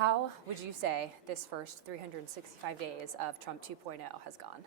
How would you say this first 365 days of Trump 2.0 has gone?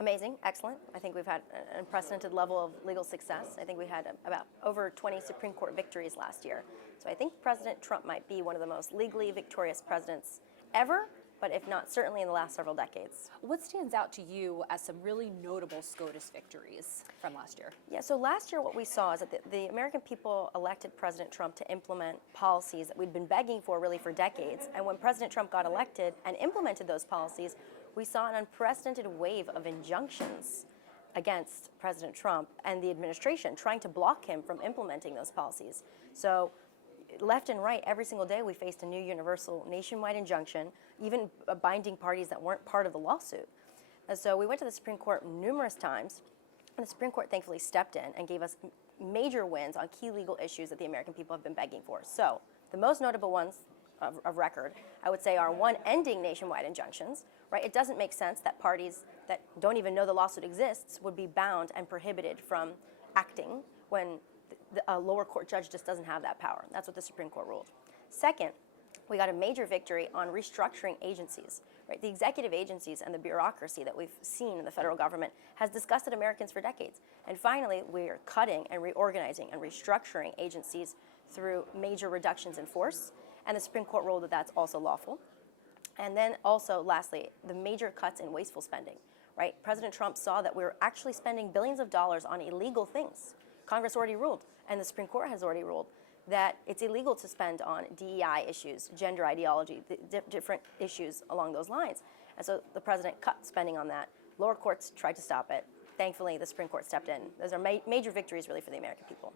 Amazing, excellent. I think we've had an unprecedented level of legal success. I think we had about over 20 Supreme Court victories last year. So I think President Trump might be one of the most legally victorious presidents ever, but if not, certainly in the last several decades. What stands out to you as some really notable SCOTUS victories from last year? Yeah, so last year what we saw is that the American people elected President Trump to implement policies that we'd been begging for really for decades. And when President Trump got elected and implemented those policies, we saw an unprecedented wave of injunctions against President Trump and the administration trying to block him from implementing those policies. So left and right, every single day we faced a new universal nationwide injunction, even binding parties that weren't part of the lawsuit. And so we went to the Supreme Court numerous times, and the Supreme Court thankfully stepped in and gave us major wins on key legal issues that the American people have been begging for. So the most notable ones of record, I would say, are one, ending nationwide injunctions, right? It doesn't make sense that parties that don't even know the lawsuit exists would be bound and prohibited from acting when a lower court judge just doesn't have that power. That's what the Supreme Court ruled. Second, we got a major victory on restructuring agencies, right? The executive agencies and the bureaucracy that we've seen in the federal government has disgusted Americans for decades. And finally, we are cutting and reorganizing and restructuring agencies through major reductions in force. And the Supreme Court ruled that that's also lawful. And then also, lastly, the major cuts in wasteful spending, right? President Trump saw that we were actually spending billions of dollars on illegal things. Congress already ruled, and the Supreme Court has already ruled, that it's illegal to spend on DEI issues, gender ideology, different issues along those lines. And so the president cut spending on that. Lower courts tried to stop it. Thankfully, the Supreme Court stepped in. Those are major victories, really, for the American people.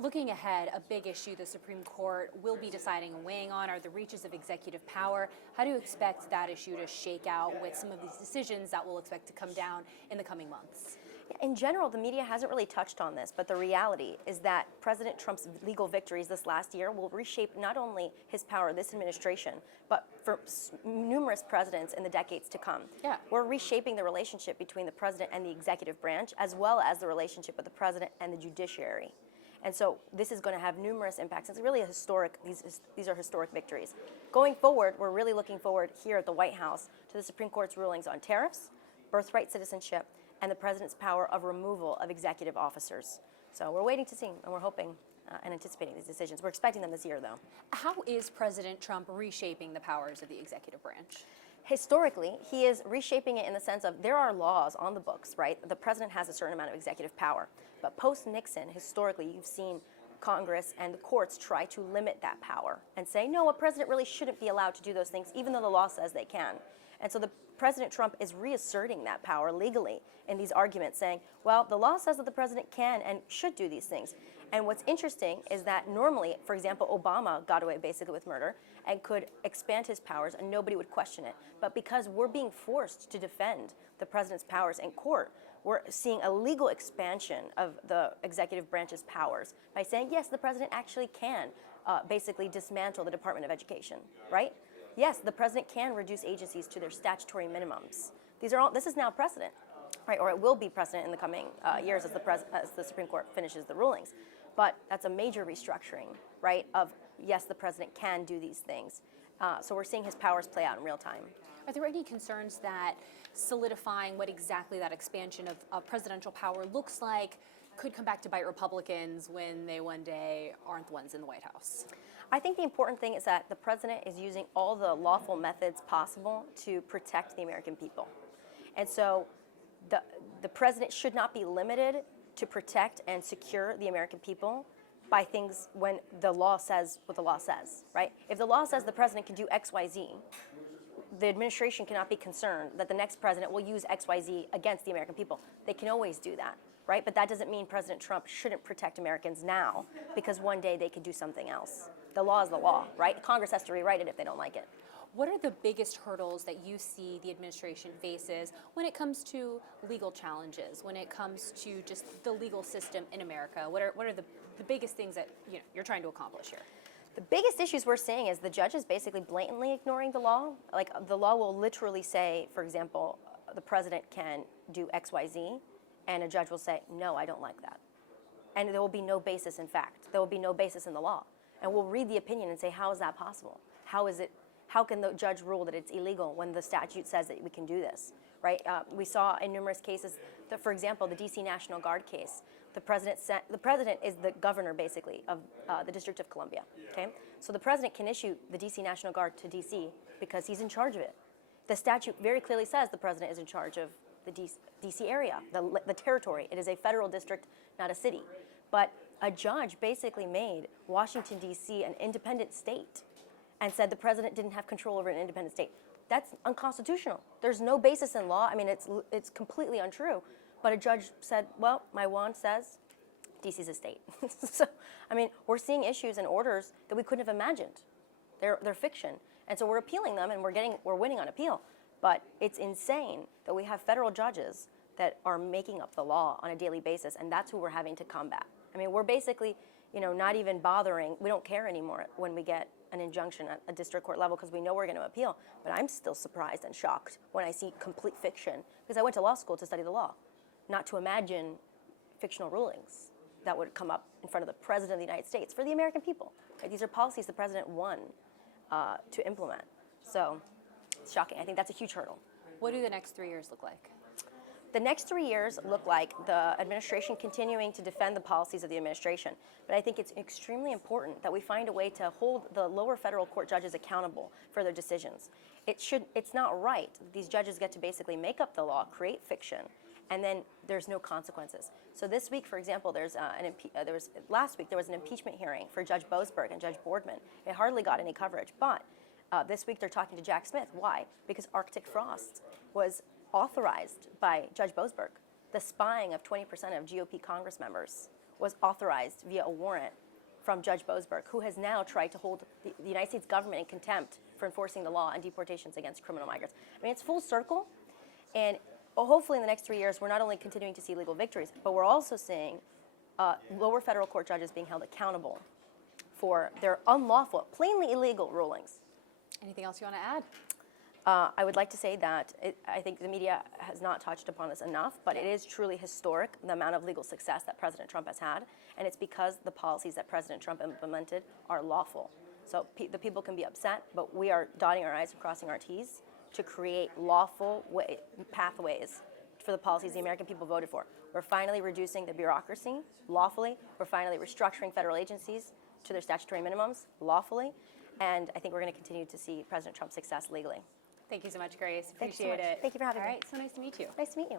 Looking ahead, a big issue the Supreme Court will be deciding and weighing on are the reaches of executive power. How do you expect that issue to shake out with some of these decisions that we'll expect to come down in the coming months? In general, the media hasn't really touched on this, but the reality is that President Trump's legal victories this last year will reshape not only his power, this administration, but for numerous presidents in the decades to come. Yeah. We're reshaping the relationship between the president and the executive branch, as well as the relationship with the president and the judiciary. And so this is going to have numerous impacts. It's really a historic, these are historic victories. Going forward, we're really looking forward here at the White House to the Supreme Court's rulings on tariffs, birthright citizenship, and the president's power of removal of executive officers. So we're waiting to see, and we're hoping and anticipating these decisions. We're expecting them this year, though. How is President Trump reshaping the powers of the executive branch? Historically, he is reshaping it in the sense of there are laws on the books, right? The president has a certain amount of executive power. But post-Nixon, historically, you've seen Congress and the courts try to limit that power and say, no, a president really shouldn't be allowed to do those things, even though the law says they can. And so President Trump is reasserting that power legally in these arguments, saying, well, the law says that the president can and should do these things. And what's interesting is that normally, for example, Obama got away basically with murder and could expand his powers and nobody would question it. But because we're being forced to defend the president's powers in court, we're seeing a legal expansion of the executive branch's powers by saying, yes, the president actually can basically dismantle the Department of Education, right? Yes, the president can reduce agencies to their statutory minimums. This is now precedent, right? Or it will be precedent in the coming years as the Supreme Court finishes the rulings. But that's a major restructuring, right? Of yes, the president can do these things. So we're seeing his powers play out in real time. Are there any concerns that solidifying what exactly that expansion of presidential power looks like could come back to bite Republicans when they one day aren't the ones in the White House? I think the important thing is that the president is using all the lawful methods possible to protect the American people. And so the president should not be limited to protect and secure the American people by things when the law says what the law says, right? If the law says the president can do X, Y, Z, the administration cannot be concerned that the next president will use X, Y, Z against the American people. They can always do that, right? But that doesn't mean President Trump shouldn't protect Americans now because one day they could do something else. The law is the law, right? Congress has to rewrite it if they don't like it. What are the biggest hurdles that you see the administration faces when it comes to legal challenges, when it comes to just the legal system in America? What are the biggest things that you're trying to accomplish here? The biggest issues we're seeing is the judges basically blatantly ignoring the law. Like the law will literally say, for example, the president can do X, Y, Z, and a judge will say, no, I don't like that. And there will be no basis in fact. There will be no basis in the law. And we'll read the opinion and say, how is that possible? How how can the judge rule that it's illegal when the statute says that we can do this, right? We saw in numerous cases, that, for example, the D.C. National Guard case. The president is the governor, basically, of the District of Columbia, okay? So the president can issue the D.C. National Guard to D.C. because he's in charge of it. The statute very clearly says the president is in charge of the D.C. area, the territory. It is a federal district, not a city. But a judge basically made Washington, D.C. an independent state and said the president didn't have control over an independent state. That's unconstitutional. There's no basis in law. I mean, it's completely untrue. But a judge said, well, my wand says D.C.'s a state. So, I mean, we're seeing issues and orders that we couldn't have imagined. They're fiction. And so we're appealing them, and we're winning on appeal. But it's insane that we have federal judges that are making up the law on a daily basis, and that's who we're having to combat. I mean, we're basically, not even bothering. We don't care anymore when we get an injunction at a district court level because we know we're going to appeal. But I'm still surprised and shocked when I see complete fiction, because I went to law school to study the law, not to imagine fictional rulings that would come up in front of the President of the United States for the American people. Right? These are policies the President won to implement. So it's shocking. I think that's a huge hurdle. What do the next 3 years look like? The next 3 years look like the administration continuing to defend the policies of the administration. But I think it's extremely important that we find a way to hold the lower federal court judges accountable for their decisions. It's not right. These judges get to basically make up the law, create fiction, and then there's no consequences. So this week, for example, last week there was an impeachment hearing for Judge Boasberg and Judge Boardman. It hardly got any coverage, but this week they're talking to Jack Smith. Why? Because Arctic frost was authorized by Judge Boasberg. The spying of 20% of GOP Congress members was authorized via a warrant from Judge Boasberg, who has now tried to hold the United States government in contempt for enforcing the law and deportations against criminal migrants. I mean, it's full circle, and hopefully in the next 3 years, we're not only continuing to see legal victories, but we're also seeing lower federal court judges being held accountable for their unlawful, plainly illegal rulings. Anything else you want to add? I would like to say that I think the media has not touched upon this enough, but it is truly historic, the amount of legal success that President Trump has had, and it's because the policies that President Trump implemented are lawful. So the people can be upset, but we are dotting our I's and crossing our T's to create lawful pathways for the policies the American people voted for. We're finally reducing the bureaucracy lawfully. We're finally restructuring federal agencies to their statutory minimums lawfully, and I think we're going to continue to see President Trump's success legally. Thank you so much, Grace. Thanks so Appreciate much. it. Thank you for having me. All right, so nice to meet you. Nice to meet you.